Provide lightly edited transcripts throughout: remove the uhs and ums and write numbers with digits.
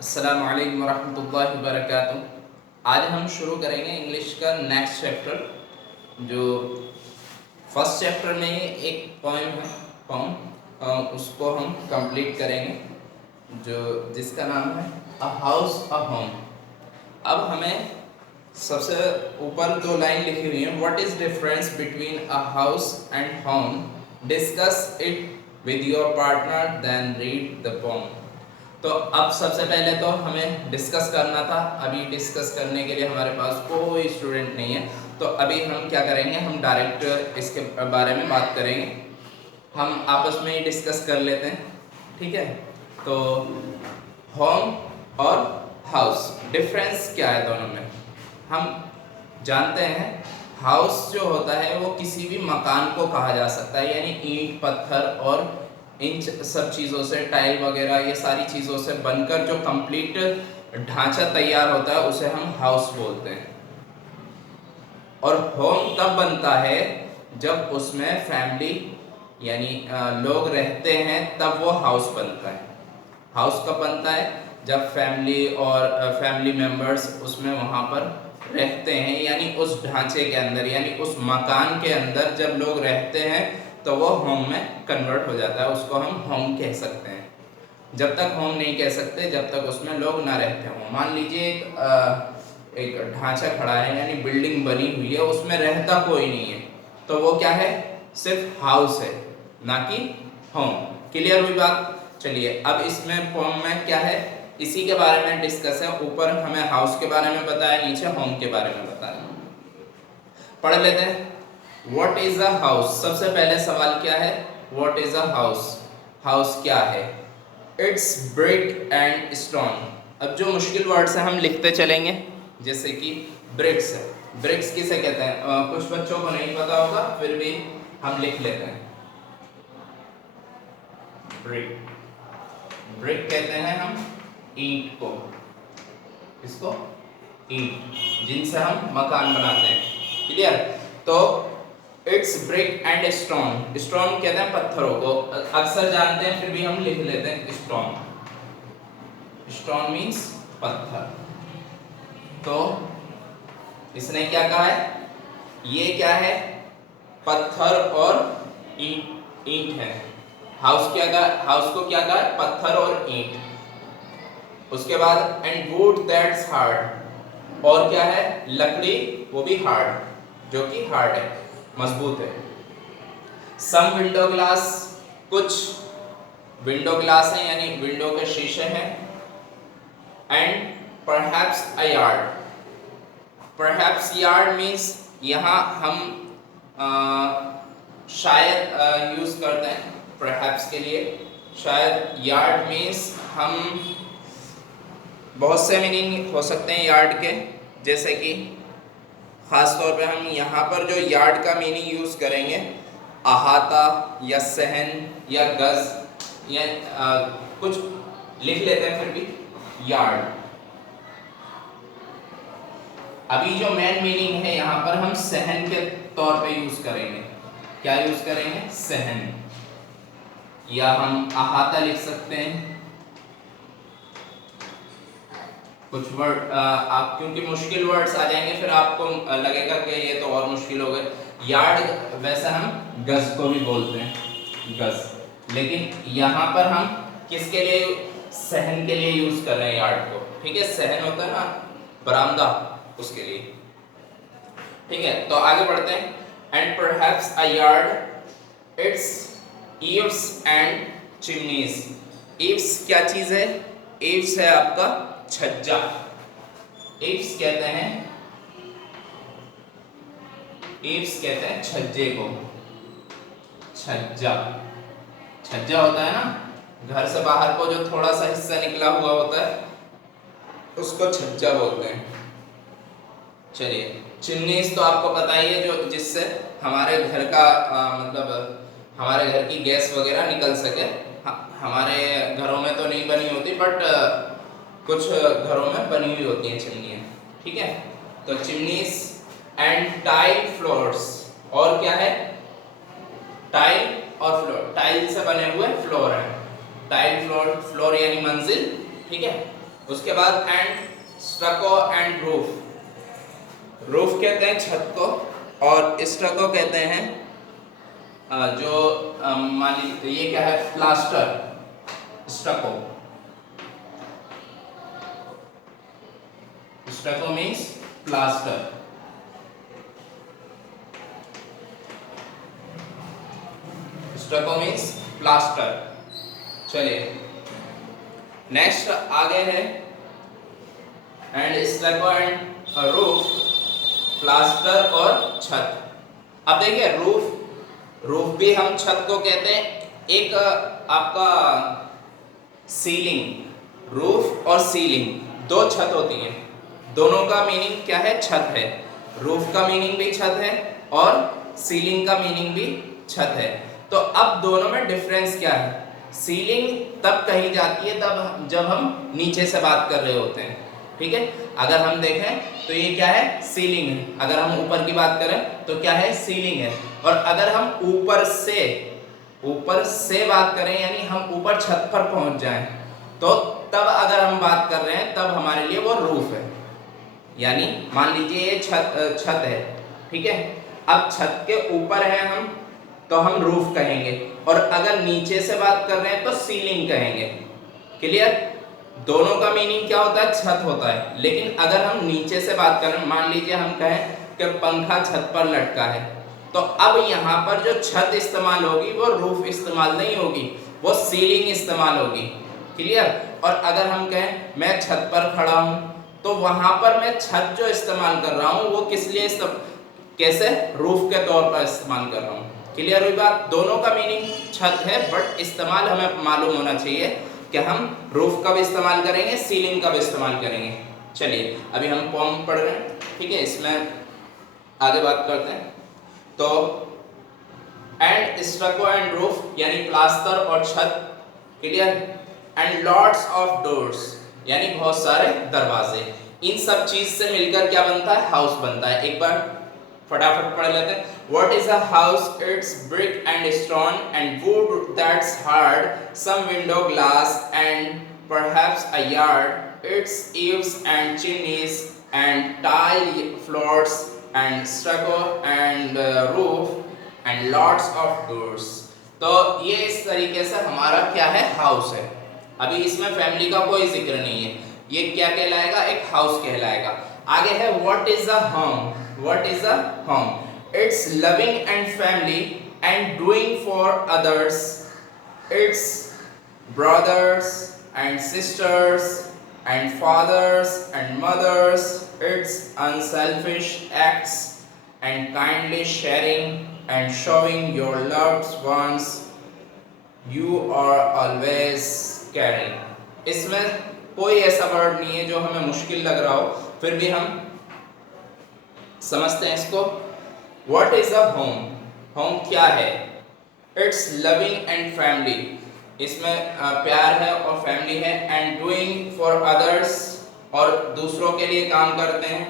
अस्सलाम वालेकुम वरहमतुल्लाहि वबरकातुहू। आज हम शुरू करेंगे इंग्लिश का नेक्स्ट चैप्टर। जो फर्स्ट चैप्टर में ही एक पोएम है, उसको हम कंप्लीट करेंगे, जो जिसका नाम है अ हाउस अ होम। अब हमें सबसे ऊपर दो लाइन लिखी हुई है, what is difference between a house and home, discuss it with your partner then read the poem. तो अब सबसे पहले तो हमें डिस्कस करना था। अभी डिस्कस करने के लिए हमारे पास कोई स्टूडेंट नहीं है, तो अभी हम क्या करेंगे, हम डायरेक्ट इसके बारे में बात करेंगे। हम आपस में ही डिस्कस कर लेते हैं, ठीक है। तो होम और हाउस, डिफरेंस क्या है दोनों में? हम जानते हैं हाउस जो होता है वो किसी भी मकान को कहा जा सकता है, यानी ईंट पत्थर और इन सब चीज़ों से, टाइल वगैरह ये सारी चीज़ों से बनकर जो कंप्लीट ढांचा तैयार होता है उसे हम हाउस बोलते हैं। और होम तब बनता है जब उसमें फैमिली यानी लोग रहते हैं, तब वो हाउस बनता है। हाउस कब बनता है? जब फैमिली और फैमिली मेम्बर्स उसमें वहाँ पर रहते हैं, यानी उस ढांचे के अंदर, यानी उस मकान के अंदर जब लोग रहते हैं तो वो होम में कन्वर्ट हो जाता है, उसको हम होम कह सकते हैं। जब तक होम नहीं कह सकते जब तक उसमें लोग ना रहते हों। मान लीजिए एक ढांचा खड़ा है, यानी बिल्डिंग बनी हुई है, उसमें रहता कोई नहीं है, तो वो क्या है? सिर्फ हाउस है, ना कि होम। क्लियर हुई बात? चलिए, अब इसमें फॉर्म में क्या है, इसी के बारे में डिस्कस है। ऊपर हमें हाउस के बारे में बताया, नीचे होम के बारे में बताया। पढ़ लेते हैं। What is a house? सबसे पहले सवाल क्या है? What is a house? House क्या है? It's brick and stone. अब जो मुश्किल वर्ड्स हैं हम लिखते चलेंगे, जैसे कि ब्रिक्स है। ब्रिक्स किसे कहते हैं? कुछ बच्चों को नहीं पता होगा, फिर भी हम लिख लेते हैं। ब्रिक, ब्रिक कहते हैं हम ईंट को, इसको ईंट, जिनसे हम मकान बनाते हैं। क्लियर? तो it's brick and stone. Stone कहते हैं पत्थरों को, अक्सर जानते हैं फिर भी हम लिख लेते हैं स्टोन। स्टोन मीन्स पत्थर। तो इसने क्या कहा है? ये क्या है? पत्थर और ईंट, ईंट है। हाउस क्या कहा? हाउस को क्या कहा? पत्थर और ईंट। उसके बाद एंड वुड दैट्स हार्ड, और क्या है? लकड़ी, वो भी हार्ड, जो कि हार्ड है, मजबूत है। सम विंडो ग्लास, कुछ विंडो ग्लास है, यानी विंडो के शीशे हैं। And perhaps a yard. Perhaps yard means यहाँ हम शायद यूज करते हैं परहैप्स के लिए, शायद। यार्ड मीन्स हम, बहुत से मीनिंग हो सकते हैं यार्ड के, जैसे कि खास तौर पे हम यहाँ पर जो यार्ड का मीनिंग यूज करेंगे, अहाता या सहन या गज या कुछ लिख लेते हैं फिर भी यार्ड। अभी जो मेन मीनिंग है यहाँ पर हम सहन के तौर पे यूज करेंगे। क्या यूज करेंगे? सहन, या हम अहाता लिख सकते हैं। कुछ वर्ड आप, क्योंकि मुश्किल वर्ड्स आ जाएंगे फिर आपको लगेगा कि ये तो और मुश्किल हो गए। यार्ड वैसे हम गज को भी बोलते हैं, गज, लेकिन यहाँ पर हम किसके लिए? सहन के लिए यूज कर रहे हैं यार्ड को, ठीक है। सहन होता है ना बरामदा, उसके लिए, ठीक है। तो आगे बढ़ते हैं। And perhaps a yard, it's eaves and chimneys. Eaves क्या चीज है? ईव्स है आपका छज्जा। ईव्स कहते हैं, ईव्स कहते हैं छज्जे को। छज्जा, छज्जा होता है ना घर से बाहर को जो थोड़ा सा हिस्सा निकला हुआ होता है, उसको छज्जा बोलते हैं। चलिए, चिमनीज तो आपको पता ही है, जो जिससे हमारे घर का मतलब हमारे घर की गैस वगैरह निकल सके। हमारे घरों में तो नहीं बनी होती, बट कुछ घरों में बनी हुई होती हैं चिमनियाँ, ठीक है। तो चिमनीज एंड टाइल फ्लोर्स, और क्या है? टाइल और फ्लोर, टाइल से बने हुए फ्लोर है। टाइल फ्लोर, फ्लोर यानी मंजिल, ठीक है। उसके बाद एंड स्टको एंड रूफ, रूफ कहते हैं छत को और स्टको कहते हैं जो मान लीजिए ये क्या है plaster, स्टको, स्टको means plaster, स्टको means plaster. चलिए नेक्स्ट आगे है एंड स्टको एंड रूफ, प्लास्टर और छत। अब देखिए रूफ, रूफ भी हम छत को कहते हैं। एक आपका सीलिंग, रूफ और सीलिंग दो छत होती है, दोनों का मीनिंग क्या है छत है। रूफ का मीनिंग भी छत है और सीलिंग का मीनिंग भी छत है। तो अब दोनों में डिफरेंस क्या है? सीलिंग तब कही जाती है तब जब हम नीचे से बात कर रहे होते हैं, ठीक है। अगर हम देखें तो ये क्या है सीलिंग है, अगर हम ऊपर की बात करें तो क्या है सीलिंग है। और अगर हम ऊपर से बात करें यानी हम ऊपर छत पर पहुंच जाएं तो तब अगर हम बात कर रहे हैं तब हमारे लिए वो रूफ है। यानी मान लीजिए ये छत है, ठीक है। अब छत के ऊपर है हम तो हम रूफ कहेंगे, और अगर नीचे से बात कर रहे हैं तो सीलिंग कहेंगे। क्लियर? दोनों का मीनिंग क्या होता है? छत होता है। लेकिन अगर हम नीचे से बात करें, मान लीजिए हम कहें कि पंखा छत पर लटका है, तो अब यहाँ पर जो छत इस्तेमाल होगी वो रूफ इस्तेमाल नहीं होगी, वो सीलिंग इस्तेमाल होगी। क्लियर? और अगर हम कहें मैं छत पर खड़ा हूँ तो वहां पर मैं छत जो इस्तेमाल कर रहा हूँ वो किस लिए कैसे रूफ के तौर पर इस्तेमाल कर रहा हूँ। क्लियर हुई बात? दोनों का मीनिंग छत है, बट इस्तेमाल हमें मालूम होना चाहिए कि हम रूफ का भी इस्तेमाल करेंगे, सीलिंग का भी इस्तेमाल करेंगे। चलिए अभी हम पॉइंट पढ़ रहे हैं, ठीक है, इसमें आगे बात करते हैं। तो एंड स्टको एंड रूफ यानी प्लास्टर और छत, clear. And lots of doors यानी बहुत सारे दरवाजे, इन सब चीज से मिलकर क्या बनता है? हाउस बनता है। एक बार फटाफट पढ़ लेते हैं। What is a house? It's brick and stone and wood that's hard, some window glass and perhaps a yard. Its eaves and chimneys and tile floors and stucco and roof and lots of doors. तो ये इस तरीके से हमारा क्या है? House है। अभी इसमें फैमिली का कोई जिक्र नहीं है, ये क्या कहलाएगा? एक हाउस कहलाएगा। आगे है what is a home? What is a home? It's loving and family and doing for others, it's brothers and sisters and fathers and mothers, it's unselfish acts and kindly sharing and showing your loved ones you are always caring. इसमें कोई ऐसा word नहीं है जो हमें मुश्किल लग रहा हो, फिर भी हम समझते हैं इसको। What is a home? Home क्या है? It's loving and family, इसमें प्यार है और फैमिली है। And doing for others, और दूसरों के लिए काम करते हैं,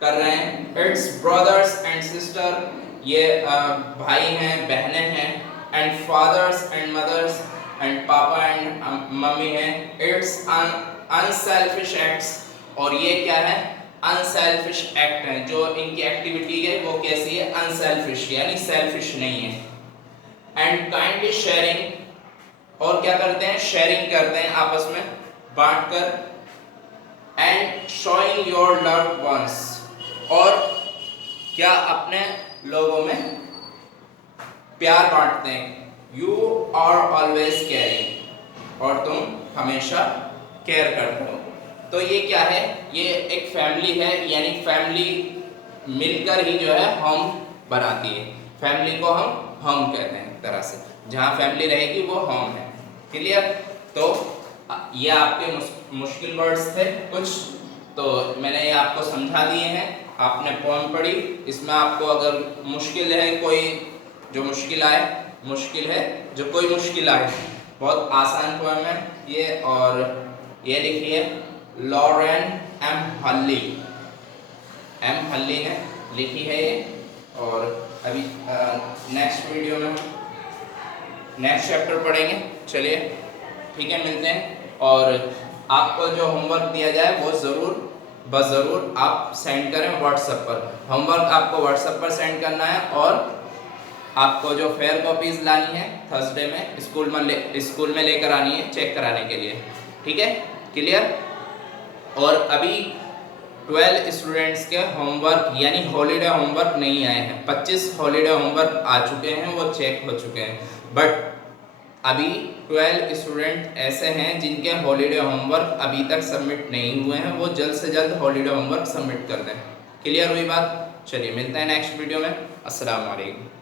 कर रहे हैं। It's brothers and sister, ये भाई हैं बहनें हैं। And fathers and mothers, and पापा एंड मम्मी हैं। It's unselfish acts, और ये क्या है? अनसेल्फिश एक्ट है, जो इनकी एक्टिविटी है वो कैसी है? अनसेल्फिश, यानी सेल्फिश नहीं है। एंड काइंडली शेयरिंग, और क्या करते हैं? शेयरिंग करते हैं, आपस में बांटकर। And showing your loved once, और क्या अपने लोगों में प्यार बांटते हैं। यू आर ऑलवेज केयरिंग, और तुम हमेशा केयर करते हो। तो ये क्या है? ये एक फैमिली है, यानी फैमिली मिलकर ही जो है होम बनाती है। फैमिली को हम होम कहते हैं एक तरह से, जहाँ फैमिली रहेगी वो होम है। क्लियर? तो ये आपके मुश्किल वर्ड्स थे कुछ, तो मैंने ये आपको समझा दिए हैं। आपने पोएम पढ़ी, इसमें आपको अगर मुश्किल है कोई, जो मुश्किल आए, मुश्किल है जो कोई मुश्किल आए, बहुत आसान पोएम है ये। और ये लिखी है लॉरेन एम हल्ली, एम हल्ली ने लिखी है ये। और अभी नेक्स्ट वीडियो में नेक्स्ट चैप्टर पढ़ेंगे। चलिए ठीक है, मिलते हैं। और आपको जो होमवर्क दिया जाए वो ज़रूर आप सेंड करें व्हाट्सएप पर। होमवर्क आपको व्हाट्सएप पर सेंड करना है और आपको जो फेयर कॉपीज लानी है थर्सडे में स्कूल में लेकर आनी है चेक कराने के लिए। ठीक है, क्लियर। और अभी 12 स्टूडेंट्स के होमवर्क यानी हॉलीडे होमवर्क नहीं आए हैं। 25 हॉलीडे होमवर्क आ चुके हैं, वो चेक हो चुके हैं, बट अभी 12 स्टूडेंट ऐसे हैं जिनके हॉलीडे होमवर्क अभी तक सबमिट नहीं हुए हैं। वो जल्द से जल्द हॉलीडे होमवर्क सबमिट कर दें। क्लियर हुई बात? चलिए मिलते हैं नेक्स्ट वीडियो में। अस्सलाम वालेकुम।